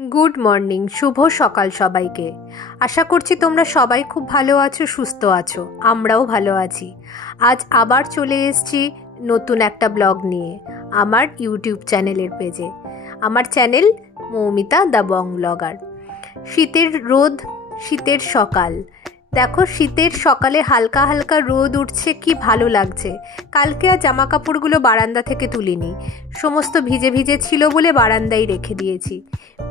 Good morning शुभ सकाल सबाइके आशा करছি তোমরা সবাই খুব ভালো আছো সুস্থ আছো আমরাও ভালো আছি। আজ আবার চলে এসেছি নতুন একটা ব্লগ নিয়ে আমার ইউটিউব চ্যানেলের পেজে। আমার channel Moumita the Bong blogger. শীতের রোদ, শীতের সকাল, দেখো শীতের সকালে হালকা হালকা রোদ উঠছে, কি ভালো লাগছে। কালকে আর জামা কাপড়গুলো বারান্দা থেকে তুলিনি, সমস্ত ভিজে ভিজে ছিল বলে বারান্দায় রেখে দিয়েছি।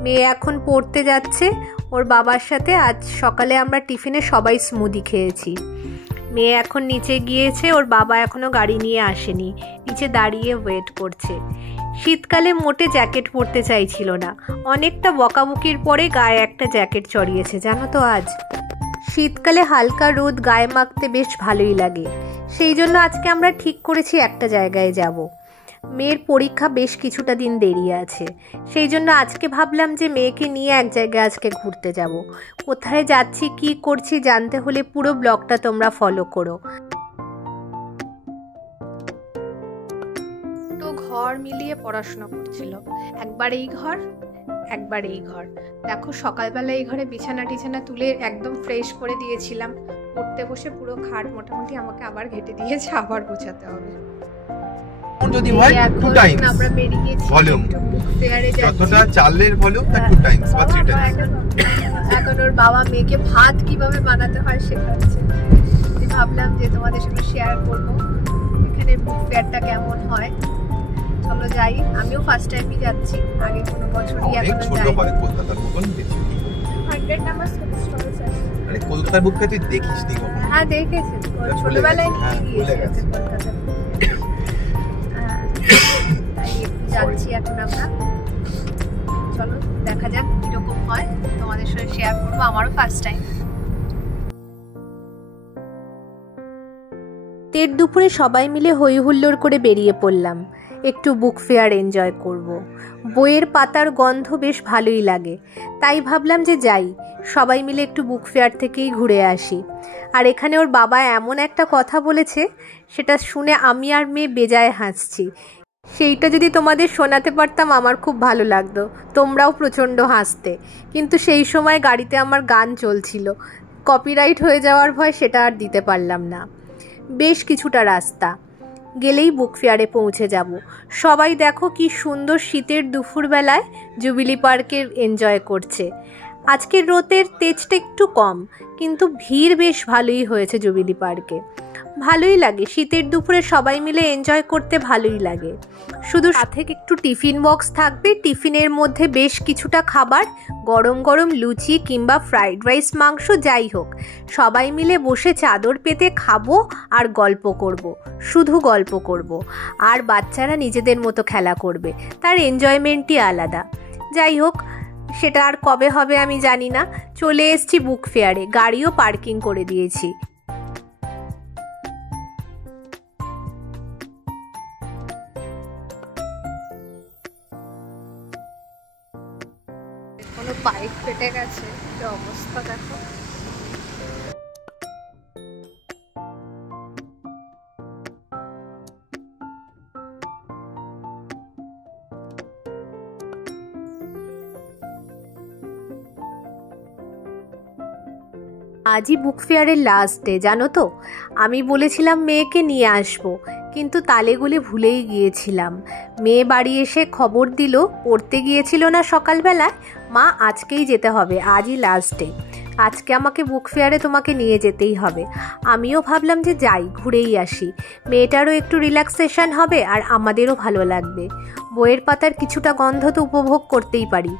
মেয়ে এখন পড়তে যাচ্ছে ওর বাবার সাথে। আজ সকালে আমরা টিফিনে সবাই স্মুদি খেয়েছি। মেয়ে এখন নিচে গিয়েছে, ওর বাবা এখনও গাড়ি নিয়ে আসেনি, নিচে দাঁড়িয়ে ওয়েট করছে। শীতকালে মোটে জ্যাকেট পরতে চাইছিল না, অনেকটা বকাবকির পরে গায়ে একটা জ্যাকেট চড়িয়েছে জানো তো। আজ শীতকালে হালকা রোদ গায়ে মাখতে বেশ ভালোই লাগে, সেই জন্য আজকে আমরা ঠিক করেছি একটা জায়গায় যাব। মেয়ের পরীক্ষা বেশ কিছুটা দিন দেরি আছে, সেই জন্য আজকে ভাবলাম যে মেয়েকে নিয়ে এক জায়গায় আজকে ঘুরতে যাব। কোথায় যাচ্ছি কি করছি জানতে হলে পুরো ব্লগটা তোমরা ফলো করো। তো ঘর মিলিয়ে পড়াশোনা করছিল, একবার এই ঘর একবার এই ঘর। দেখো সকালবেলা এই ঘরে বিছানা টিছানা তুলে একদম ফ্রেশ করে দিয়েছিলাম। পড়তে বসে পুরো খাট মোটামুটি আমাকে আবার ঘেটে দিয়েছে, আবার গোছাতে হবে। যদি হয় 2 টাইমস আমরা বেরিয়ে গেছি ভলিউম, ফেয়ারে যাচ্ছি, যতটা চালের ভলিউম তার 2 টাইমস বা 3 টাইমস। এখন ওর বাবা মেয়েকে ভাত কিভাবে বানাতে হয় শেখাচ্ছে। ভাবলাম যে তোমাদের সাথে শেয়ার করব এখানে বুক ফেয়ারটা কেমন হয়। চলো যাই, আমিও ফার্স্ট টাইমই যাচ্ছি, আগে কোনো বছরই এখনো যাইনি। ছোট হয় কলকাতার মতন বেশি 100 নাম্বার স্টলস আছে। আরে কলকাতার বুক তুই দেখিস নি কখনো? হ্যাঁ দেখেছি, ছোটবেলায় নিয়ে গিয়েছি কলকাতা। তাই যাচ্ছি এখন আমরা। চলো দেখা যাক কিরকম হয়, তোমাদের সাথে শেয়ার করবো, আমারও ফার্স্ট টাইম। তের দুপুরে সবাই মিলে হই হুল্লোড় করে বেরিয়ে পড়লাম, একটু বুক ফেয়ার এনজয় করব। বইয়ের পাতার গন্ধ বেশ ভালোই লাগে, তাই ভাবলাম যে যাই, সবাই মিলে একটু বুক ফেয়ার থেকেই ঘুরে আসি। আর এখানে ওর বাবা এমন একটা কথা বলেছে, সেটা শুনে আমি আর মেয়ে বেজায় হাসছি। সেইটা যদি তোমাদের শোনাতে পারতাম আমার খুব ভালো লাগতো, তোমরাও প্রচণ্ড হাসতে। কিন্তু সেই সময় গাড়িতে আমার গান চলছিল, কপিরাইট হয়ে যাওয়ার ভয়, সেটা আর দিতে পারলাম না। বেশ কিছুটা রাস্তা গেলেই বুক ফেয়ারে পৌঁছে যাব। সবাই দেখো কি সুন্দর শীতের দুপুরবেলায় জুবিলি পার্কের এনজয় করছে। আজকের রোদের তেজটা একটু কম, কিন্তু ভিড় বেশ ভালোই হয়েছে জুবিলি পার্কে। ভালোই লাগে, শীতের দুপুরে সবাই মিলে এনজয় করতে ভালোই লাগে। শুধু সাথে একটু টিফিন বক্স থাকবে, টিফিনের মধ্যে বেশ কিছুটা খাবার, গরম গরম লুচি কিংবা ফ্রাইড রাইস, মাংস, যাই হোক, সবাই মিলে বসে চাদর পেতে খাবো আর গল্প করব, শুধু গল্প করব। আর বাচ্চারা নিজেদের মতো খেলা করবে, তার এনজয়মেন্টই আলাদা। যাই হোক, সেটা আর কবে হবে আমি জানি না। চলে এসেছি বুক ফেয়ারে, গাড়িও পার্কিং করে দিয়েছি। কোনো পাইপ ফেটে গেছে, কি অবস্থা দেখো। আজই বুক ফেয়ারের লাস্ট ডে জানো তো। আমি বলেছিলাম মেয়েকে নিয়ে আসবো, কিন্তু তালেগুলি ভুলেই গিয়েছিলাম। মেয়ে বাড়ি এসে খবর দিল, পড়তে গিয়েছিল না সকালবেলায়, মা আজকেই যেতে হবে, আজই লাস্ট ডে, আজকে আমাকে বুক ফেয়ারে তোমাকে নিয়ে যেতেই হবে। আমিও ভাবলাম যে যাই, ঘুরেই আসি, মেয়েটারও একটু রিল্যাক্সেশন হবে আর আমাদেরও ভালো লাগবে। বইয়ের পাতার কিছুটা গন্ধ তো উপভোগ করতেই পারি।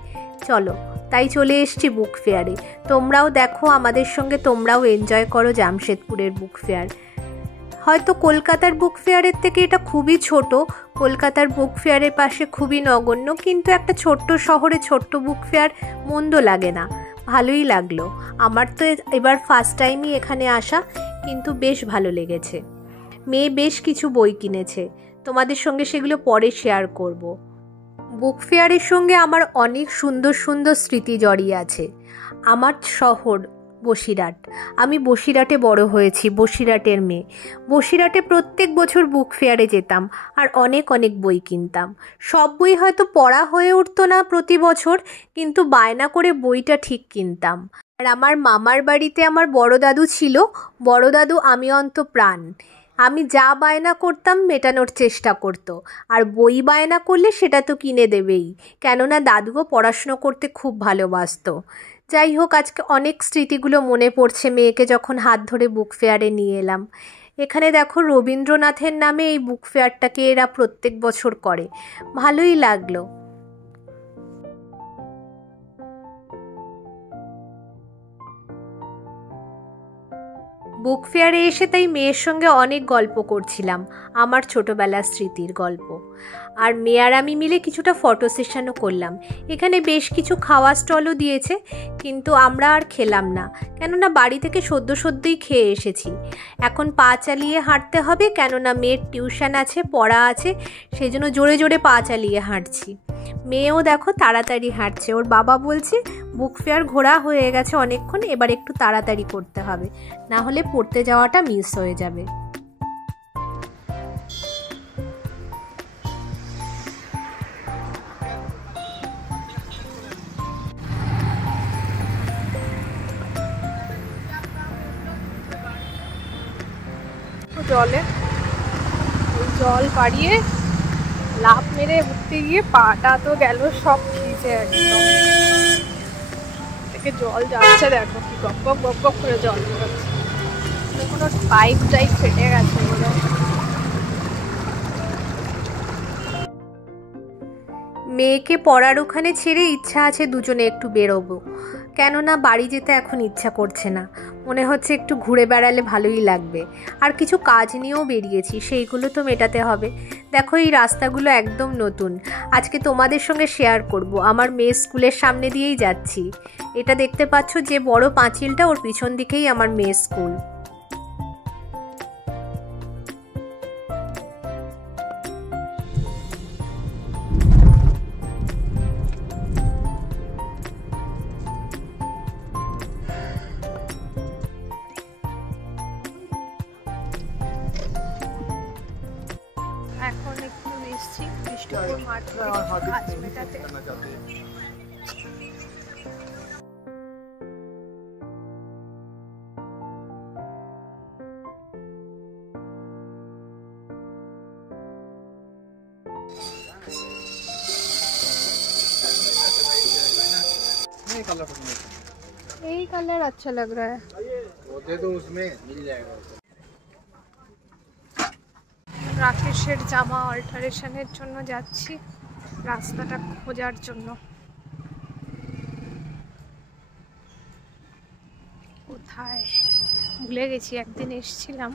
চলো, তাই চলে এসছি বুক ফেয়ারে। তোমরাও দেখো আমাদের সঙ্গে, তোমরাও এনজয় করো জামশেদপুরের বুক ফেয়ার। হয়তো কলকাতার বুক ফেয়ারের থেকে এটা খুবই ছোট, কলকাতার বুক ফেয়ারের পাশে খুবই নগণ্য, কিন্তু একটা ছোট্ট শহরে ছোট্ট বুক ফেয়ার মন্দ লাগে না, ভালোই লাগলো। আমার তো এবার ফার্স্ট টাইমই এখানে আসা, কিন্তু বেশ ভালো লেগেছে। মেয়ে বেশ কিছু বই কিনেছে, তোমাদের সঙ্গে সেগুলো পরে শেয়ার করব। বুক ফেয়ারের সঙ্গে আমার অনেক সুন্দর সুন্দর স্মৃতি জড়িয়ে আছে। আমার শহর বসিরহাট। আমি বসিরহাটে বড় হয়েছি, বসিরহাটের মেয়ে। বসিরহাটে প্রত্যেক বছর বুক ফেয়ারে যেতাম আর অনেক অনেক বই কিনতাম। সব বই হয়তো পড়া হয়ে উঠতো না প্রতি বছর, কিন্তু বায়না করে বইটা ঠিক কিনতাম। আর আমার মামার বাড়িতে আমার বড় দাদু ছিল। বড় দাদু আমি অন্তপ্রাণ। আমি যা বায়না করতাম মেটানোর চেষ্টা করতো, আর বই বায়না করলে সেটা তো কিনে দেবেই, কেননা দাদুও পড়াশুনো করতে খুব ভালোবাসতো। যাই হোক, আজকে অনেক স্মৃতিগুলো মনে পড়ছে মেয়েকে যখন হাত ধরে বুক ফেয়ারে নিয়ে এলাম। এখানে দেখো, রবীন্দ্রনাথের নামে এই বুক ফেয়ারটাকে এরা প্রত্যেক বছর করে। ভালোই লাগলো। বুক ফেয়ারে এসে তাই মেয়ের সঙ্গে অনেক গল্প করছিলাম, আমার ছোটোবেলার স্মৃতির গল্প। আর মেয়ে আর আমি মিলে কিছুটা ফটো সেশনও করলাম। এখানে বেশ কিছু খাওয়া স্টলও দিয়েছে, কিন্তু আমরা আর খেলাম না, কেননা বাড়ি থেকে সদ্যই খেয়ে এসেছি। এখন পা চালিয়ে হাঁটতে হবে, কেননা মেয়ের টিউশন আছে, পড়া আছে, সেই জন্য জোরে জোরে পা চালিয়ে হাঁটছি। মেয়েও দেখো তাড়াতাড়ি হাঁটছে। ওর বাবা বলছে বুক ফেয়ার ঘোরা হয়ে গেছে অনেকক্ষণ, এবার একটু তাড়াতাড়ি করতে হবে, না হলে পড়তে যাওয়াটা মিস হয়ে যাবে। জলে জল পাড়িয়ে লাফ মেরে উঠতে গিয়ে পাটা তো গেল সব ভিজে একদম। থেকে জল যাচ্ছে, দেখো কি গপ গপ গপ গপ করে জল বেরোচ্ছে। কোনো পাইপ টাইপ ফেটে গেছে বলে। মেয়েকে পড়ার ওখানে ছেড়ে ইচ্ছা আছে দুজনে একটু বেরোবো, কেননা বাড়ি যেতে এখন ইচ্ছা করছে না। মনে হচ্ছে একটু ঘুরে বেড়ালে ভালোই লাগবে। আর কিছু কাজ নিয়েও বেরিয়েছি, সেইগুলো তো মেটাতে হবে। দেখো, এই রাস্তাগুলো একদম নতুন, আজকে তোমাদের সঙ্গে শেয়ার করব। আমার মেয়ে স্কুলের সামনে দিয়েই যাচ্ছি। এটা দেখতে পাচ্ছ যে বড় পাঁচিলটা, ওর পিছন দিকেই আমার মেয়ে স্কুল। এখন একটু এসছি বৃষ্টিপুর মাঠ কাজ মেটাতে। यही कलर अच्छा लग रहा है, वो दे दो, उसमें मिल जाएगा। রাকেশের জামা অল্টারেশনের জন্য যাচ্ছি, রাস্তাটা খোঁজার জন্য। কোথায় ভুলে গেছি, একদিন এসেছিলাম।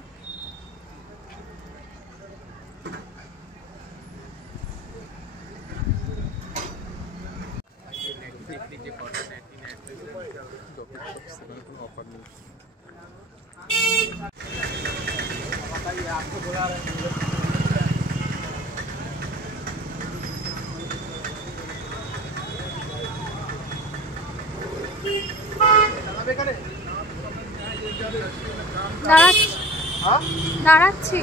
দাঁড়াচ্ছি।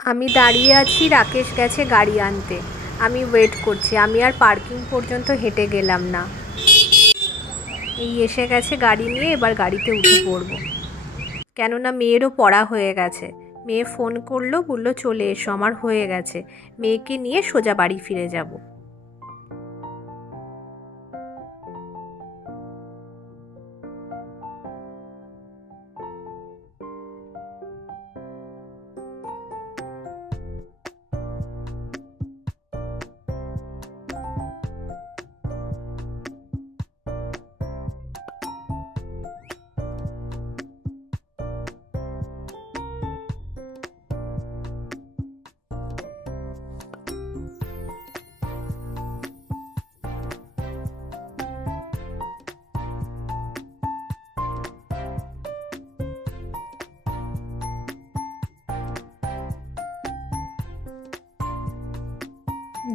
আমি দাঁড়িয়ে আছি, রাকেশ গেছে গাড়ি আনতে। আমি ওয়েট করছি, আমি আর পার্কিং পর্যন্ত হেঁটে গেলাম না। এই এসে গেছে গাড়ি নিয়ে, এবার গাড়িতে উঠে পড়ব, কেননা মেয়েরও পড়া হয়ে গেছে। মেয়ে ফোন করলো, বললো চলে এসো, আমার হয়ে গেছে। মেয়েকে নিয়ে সোজা বাড়ি ফিরে যাব।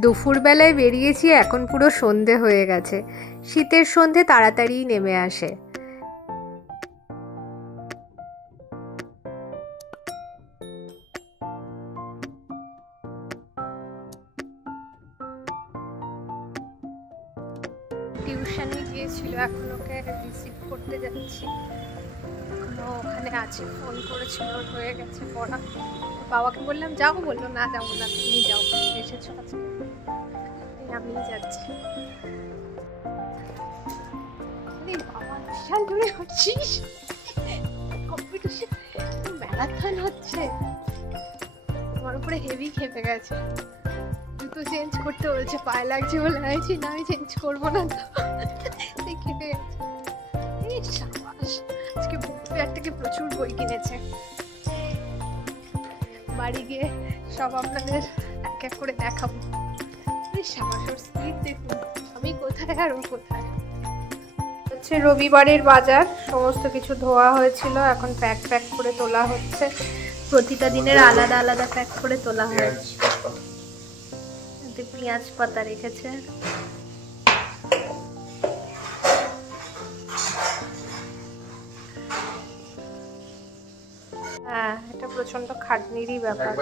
দুপুরবেলায় বেরিয়েছি, এখন পুরো সন্ধে হয়ে গেছে। শীতের সন্ধে তাড়াতাড়ি নেমে আসে। টিউশনে গিয়েছিল, এখন ওকে রিসিভ করতে যাচ্ছি। এখনো ওখানে আছে, ফোন করেছিল, হয়ে গেছে পড়া। বাবাকে বললাম যাও, বললো না যাবো না, তুমি যাও, এসেছো আজকে, আমি যাচ্ছি। বাবা বিশাল দূরে হচ্ছিস, কম্পিটিশন ম্যারাথন হচ্ছে। আমার উপরে হেভি খেপে গেছে, জুতো চেঞ্জ করতে বলছে, পায়ে লাগছে বলে আইছি না, আমি চেঞ্জ করবো না তো, খেপে গেছে। আজকে বুক ফেয়ার থেকে প্রচুর বই কিনেছে। বাড়ি গিয়ে সব আপনাদের এক এক করে দেখাবো। সাবাসর স্পিড দেখুন, আমি কোথায় আর ও কোথায়। হচ্ছে রবিবারের বাজার, সমস্ত কিছু ধোয়া হয়েছিল, এখন প্যাক প্যাক করে তোলা হচ্ছে। প্রতিটা দিনের আলাদা আলাদা প্যাক করে তোলা হয়েছে। পেঁয়াজ পাতা রেখেছে। হ্যাঁ, এটা প্রচন্ড খাটনিরই ব্যাপার।